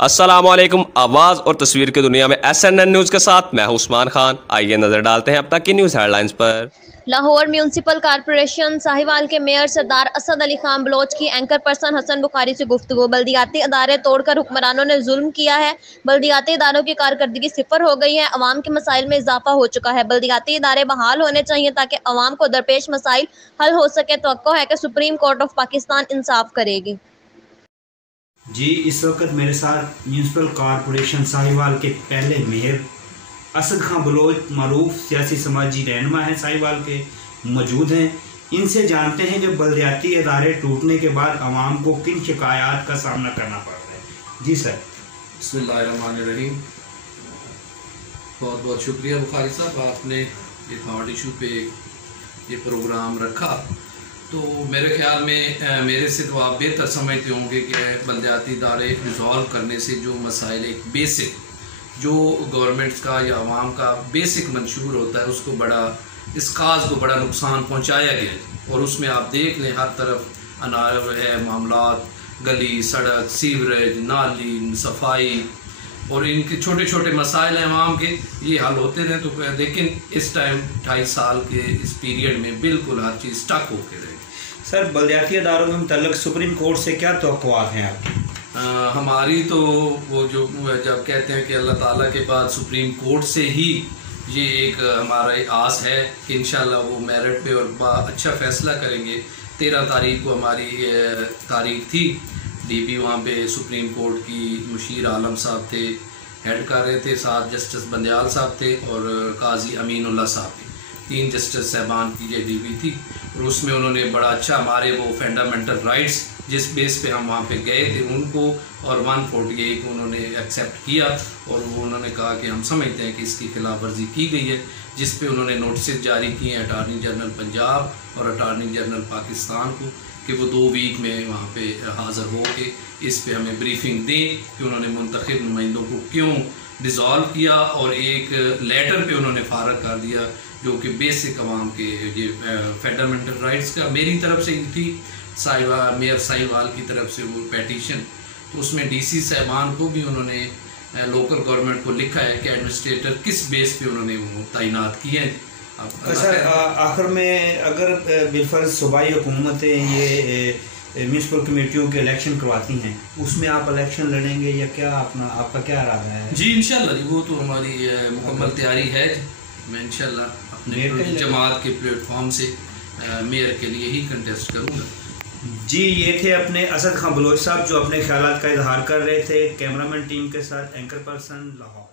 अस्सलामुअलैकुम। आवाज़ और तस्वीर की दुनिया में SNN न्यूज़ के साथ मैं हूं उस्मान खान। आइए नज़र डालते हैं अब तक की न्यूज़ हेडलाइंस पर। लाहौर म्यूनसिपल कॉरपोरेशन साहिवाल के मेयर सरदार असद अली खान बलोच की एंकर पर्सन हसन बुखारी से गुफ्तगू। बल्दियाती अदारे तोड़कर हुक्मरानों ने जुल्म किया है। बल्दियाती इदारों की कारकर्दगी सिफर हो गई है। अवाम के मसाइल में इजाफा हो चुका है। बल्दियाती इदारे बहाल होने चाहिए ताकि अवाम को दरपेश मसाइल हल हो सके। तवक्को है कि सुप्रीम कोर्ट ऑफ पाकिस्तान इंसाफ करेगी। जी, इस वक्त मेरे साथ म्यूनसिपल कॉरपोरेशन साहिवाल के पहले मेयर असद खान बलोच मारूफ सियासी समाजी रहनुमा हैं साहिवाल के, मौजूद हैं। इनसे जानते हैं कि बल्दियाती इदारे टूटने के बाद आवाम को किन शिकायत का सामना करना पड़ रहा है। जी सर। बिस्मिल्लाहिर्रहमानिर्रहीम। बहुत बहुत शुक्रिया बुखारी साहब, आपने एक हार्ड इशू पे ये प्रोग्राम रखा। तो मेरे ख्याल में मेरे से तो आप बेहतर समझते होंगे कि बल्दियाती इदारे रिजॉल्व करने से जो मसाइल एक बेसिक जो गवर्नमेंट्स का या आवाम का बेसिक मंशूर होता है उसको बड़ा इस काज को बड़ा नुकसान पहुंचाया गया है। और उसमें आप देख लें हर तरफ अनार है, मामलात, गली सड़क, सीवरेज, नाली, सफाई और इनके छोटे छोटे मसाइल हैं आवाम के, ये हल होते रहे। तो लेकिन इस टाइम 2.5 साल के इस पीरियड में बिल्कुल हर चीज़ स्टक होकर रहे। सर, बल्दियाती इदारों के मुतल्लिक़ सुप्रीम कोर्ट से क्या तवक्कुआत हैं आपकी? हमारी तो वो जो जब कहते हैं कि अल्लाह ताला के बाद सुप्रीम कोर्ट से ही ये एक हमारा एक आस है कि इंशाल्लाह वो मेरिट पे और अच्छा फ़ैसला करेंगे। 13 तारीख को हमारी तारीख थी। DB वहाँ पे सुप्रीम कोर्ट की मुशीर आलम साहब थे, हेड कर रहे थे, साथ जस्टिस बंदयाल साहब थे और काजी अमीनुल्लाह साहब थे। 3 जस्टिस साहबान की ये DB थी और उसमें उन्होंने बड़ा अच्छा हमारे वो फंडामेंटल राइट्स जिस बेस पे हम वहाँ पे गए थे उनको और 148 को उन्होंने एक्सेप्ट किया और वो उन्होंने कहा कि हम समझते हैं कि इसकी खिलाफ वर्जी की गई है, जिस पे उन्होंने नोटिस जारी किए हैं अटार्नी जनरल पंजाब और अटार्नी जनरल पाकिस्तान को कि वो 2 वीक में वहाँ पे हाज़िर हो के इस पे हमें ब्रीफिंग दें कि उन्होंने मुंतखब नुमाइंदों को क्यों डिज़ॉल्व किया और एक लेटर पे उन्होंने फारग कर दिया जो कि बेसिक अवाम के ये फंडामेंटल राइट्स का मेरी तरफ से थी, मेयर साहिवाल की तरफ से वो पेटिशन। तो उसमें DC साहबान को भी उन्होंने लोकल गवर्नमेंट को लिखा है कि एडमिनिस्ट्रेटर किस बेस पे उन्होंने वो तैनात किए हैं। सर, आखिर में अगर बिलफर्ज सूबाई हुकूमतें ये म्यूनसिपल कमेटियों के इलेक्शन करवाती हैं, उसमें आप इलेक्शन लड़ेंगे या क्या आपका क्या इरादा है? जी इंशाल्लाह वो तो हमारी मुकम्मल तैयारी है। मैं इंशाल्लाह अपने जमात के प्लेटफॉर्म से मेयर के लिए ही कंटेस्ट करूँगा। जी, ये थे अपने असद खान बलोच साहब जो अपने ख्यालात का इजहार कर रहे थे। कैमरामैन टीम के साथ एंकर पर्सन लाहौर।